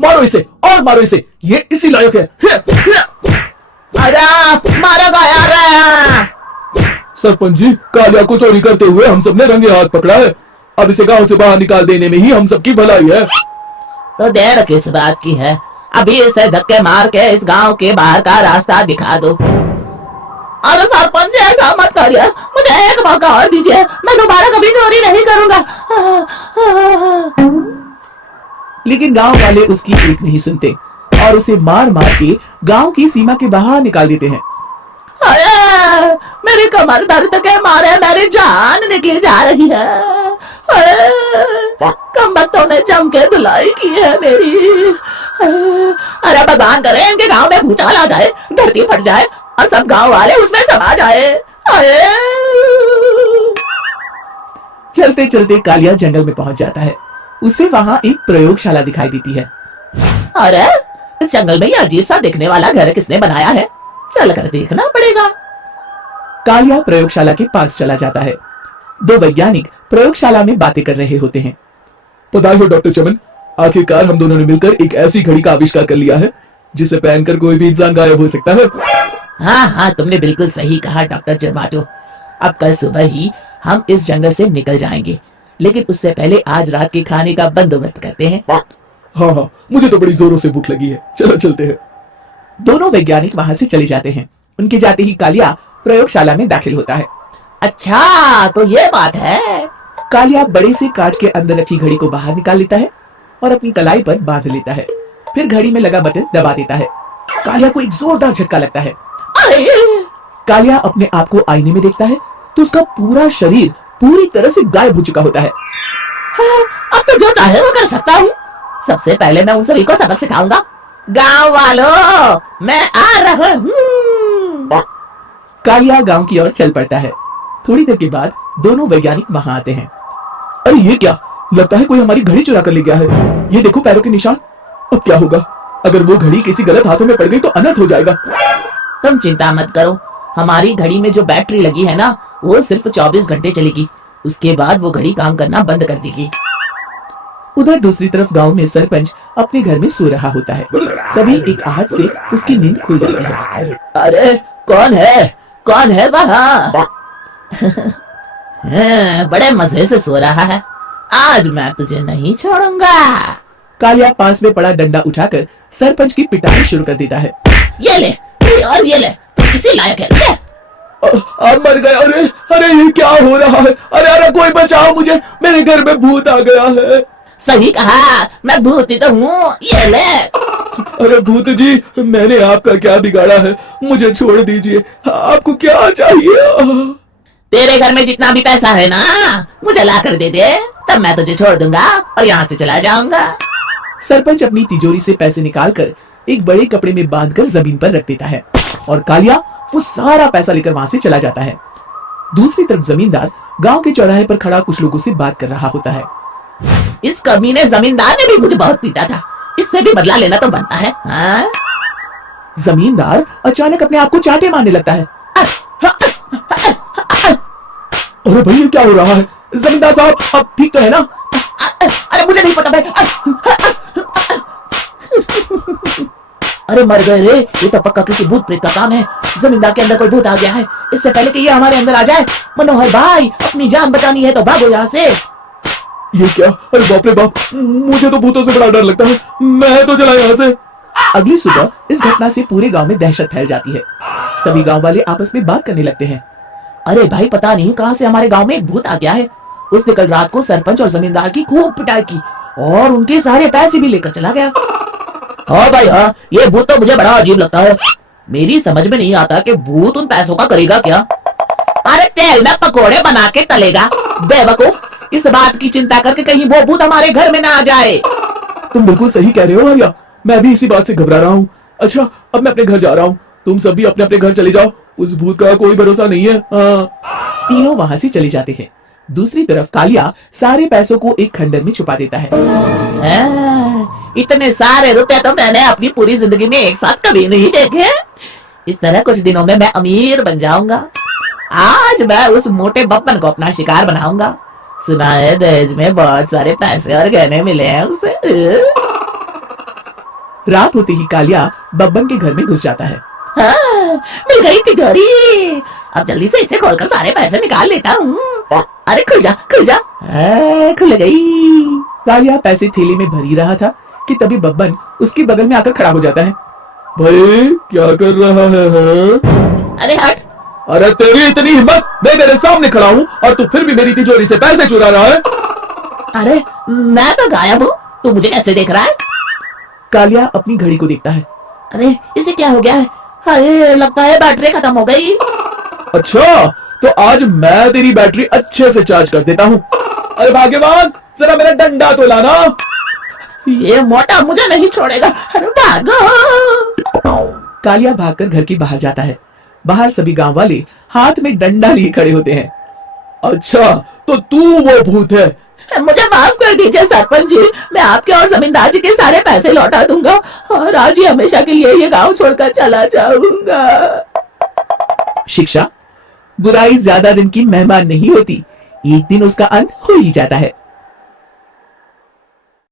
मारो इसे और मारो इसे, ये इसी लायक है। अरे मारा गया रे। सरपंच जी, कालिया को चोरी करते हुए हम सबने रंगे हाथ पकड़ा है। अब इसे गांव से बाहर निकाल देने में ही हम सबकी भलाई है। तो देर किस बात की है, अभी इसे धक्के मार के इस गांव के बाहर का रास्ता दिखा दो। अरे सरपंच ऐसा मत करिए, मुझे एक मौका और दीजिए, मैं दोबारा कभी चोरी नहीं करूंगा। लेकिन गांव वाले उसकी एक नहीं सुनते और उसे मार मार के गांव की सीमा के बाहर निकाल देते हैं। अरे मेरी कमर दर्द के मारे मेरी जान निकली जा रही है। कमबख्तों ने जम के धुलाई की है मेरी। अरे भगवान करे इनके गांव में भूचाल आ जाए, धरती फट जाए और सब गांव वाले उसमें समा जाए। चलते चलते कालिया जंगल में पहुंच जाता है। उसे वहां एक प्रयोगशाला दिखाई देती है। अरे इस जंगल में ये अजीब सा दिखने वाला घर किसने बनाया है, चल कर देखना पड़ेगा। कालिया प्रयोगशाला के पास चला जाता है। दो वैज्ञानिक प्रयोगशाला में बातें कर रहे होते हैं। बधाई हो डॉक्टर चमन, आखिरकार हम दोनों ने मिलकर एक ऐसी घड़ी का आविष्कार कर लिया है जिसे पहनकर कोई भी इंसान गायब हो सकता है। हाँ हाँ, तुमने बिल्कुल सही कहा डॉक्टर जर्माटो। अब कल सुबह ही हम इस जंगल से निकल जाएंगे, लेकिन उससे पहले आज रात के खाने का बंदोबस्त करते हैं। हाँ हाँ, मुझे तो बड़ी जोरों से भूख लगी है, चलो चलते हैं। दोनों वैज्ञानिक वहां से चले जाते हैं। उनके जाते ही कालिया प्रयोगशाला में दाखिल होता है। अच्छा तो ये बात है। कालिया बड़े से कांच के अंदर रखी घड़ी को बाहर निकाल लेता है और अपनी कलाई पर बांध लेता है। फिर घड़ी में लगा बटन दबा देता है। कालिया को एक जोरदार झटका लगता है। कालिया अपने आप को आईने में देखता है तो उसका पूरा शरीर पूरी तरह से गायब हो चुका होता है। हाँ, अब तो जो चाहे वो कर सकता हूँ। सबसे पहले मैं उन सभी को सबक सिखाऊंगा। गांव वालों, मैं आ रहा हूँ। कालिया गांव की ओर चल पड़ता है। थोड़ी देर के बाद दोनों वैज्ञानिक वहां आते हैं। अरे ये क्या, लगता है कोई हमारी घड़ी चुरा कर ले गया है। ये देखो पैरों के निशान। अब क्या होगा, अगर वो घड़ी किसी गलत हाथों में पड़ गई तो अनर्थ हो जाएगा। तुम चिंता मत करो, हमारी घड़ी में जो बैटरी लगी है ना, वो सिर्फ 24 घंटे चलेगी। उसके बाद वो घड़ी काम करना बंद कर देगी। उधर दूसरी तरफ गांव में सरपंच अपने घर में सो रहा होता है। तभी एक आहट से उसकी नींद खुल जाती है। अरे कौन है वहाँ? बड़े मजे से सो रहा है, आज मैं तुझे नहीं छोड़ूंगा। कालिया पास में पड़ा डंडा उठाकर सरपंच की पिटाई शुरू कर देता है। ये ले और ये ले, तू इसी लायक है। ले। अब मर गया। अरे अरे ये क्या हो रहा है। अरे अरे कोई बचाओ मुझे, मेरे घर में भूत आ गया है। सही कहा, मैं भूत ही तो हूँ, ये ले। अरे भूत जी, मैंने आपका क्या बिगाड़ा है, मुझे छोड़ दीजिए। आपको क्या चाहिए? तेरे घर में जितना भी पैसा है ना, मुझे ला कर दे दे, तब मैं तुझे छोड़ दूंगा और यहाँ से चला जाऊंगा। सरपंच अपनी तिजोरी से पैसे निकालकर एक बड़े कपड़े में बांधकर जमीन पर रख देता है और कालिया वो सारा पैसा लेकर वहां से चला जाता है। दूसरी तरफ जमींदार गांव के चौराहे पर खड़ा कुछ लोगों से बात कर रहा होता है। इस कमीने जमींदार ने भी मुझे बहुत पीटा था, इससे भी बदला लेना तो बनता है। हाँ? जमींदार अचानक अपने आप को चांटे मारने लगता है। अरे भाई ये क्या हो रहा है? जमींदार साहब आप ठीक तो है ना? अरे मुझे नहीं पता भाई। अरे मर गए रे, ये तो पक्का किसी भूत प्रेत का काम है। जमींदार के अंदर कोई भूत आ गया है, इससे पहले कि ये हमारे अंदर आ जाए। मनोहर भाई, अपनी जान बचानी है तो भागो यहाँ से। ये क्या? अरे बाप रे बाप, मुझे तो भूतों से बड़ा डर लगता है, मैं तो चला यहाँ से। अगली सुबह इस घटना से पूरे गांव में दहशत फैल जाती है। सभी गांव वाले आपस में बात करने लगते हैं। अरे भाई पता नहीं कहां से हमारे गांव में एक भूत आ गया है। उसने कल रात को सरपंच और जमींदार की खूब पिटाई की और उनके सारे पैसे भी लेकर चला गया। हाँ भाई हाँ, ये भूत तो मुझे बड़ा अजीब लगता है। मेरी समझ में नहीं आता कि भूत उन पैसों का करेगा क्या। अरे तेल में पकोड़े बना के तलेगा बेवकूफ। इस बात की चिंता करके कहीं वो भूत हमारे घर में ना आ जाए। तुम बिल्कुल सही कह रहे हो आर्या, मैं भी इसी बात से घबरा रहा हूँ। अच्छा अब मैं अपने घर जा रहा हूँ, तुम सब भी अपने अपने घर चले जाओ, उस भूत का कोई भरोसा नहीं है। तीनों वहां से चले जाते हैं। दूसरी तरफ कालिया सारे पैसों को एक खंडर में छुपा देता है। इतने सारे रुपए तो मैंने अपनी पूरी जिंदगी में एक साथ कभी नहीं देखे। इस तरह कुछ दिनों में मैं अमीर बन जाऊंगा। आज मैं उस मोटे बप्पन को अपना शिकार बनाऊंगा। सुना है दहेज में बहुत सारे पैसे और गहने मिले हैं उसे। रात होते ही कालिया बब्बन के घर में घुस जाता है। हाँ, मिल गई तिजोरी। अब जल्दी से इसे खोलकर सारे पैसे निकाल लेता हूँ। अरे खुल जा खुल जा। खुल गई। कालिया पैसे थैली में भर ही रहा था कि तभी बब्बन उसके बगल में आकर खड़ा हो जाता है। भाई क्या कर रहा है? अरे हट। अरे तेरी इतनी हिम्मत, मैं तेरे सामने खड़ा हूँ और तू फिर भी मेरी तिजोरी से पैसे चुरा रहा है। अरे मैं तो गायब हूँ, तू मुझे कैसे देख रहा है? कालिया अपनी घड़ी को देखता है। अरे इसे क्या हो गया है? हाय, लगता है बैटरी खत्म हो गई। अच्छा, तो आज मैं तेरी बैटरी अच्छे से चार्ज कर देता हूँ। अरे भाग्यवान, जरा मेरा डंडा तो लाना। ये मोटा मुझे नहीं छोड़ेगा। अरे भागो। कालिया भागकर घर के बाहर जाता है। बाहर सभी गांव वाले हाथ में डंडा लिए खड़े होते हैं। अच्छा, तो तू वो भूत है? मुझे माफ कर दीजिए सरपंच जी, मैं आपके और जमींदार जी के सारे पैसे लौटा दूंगा और आज ही हमेशा के लिए ये गांव छोड़कर चला जाऊंगा। शिक्षा, बुराई ज्यादा दिन की मेहमान नहीं होती, एक दिन उसका अंत हो ही जाता है।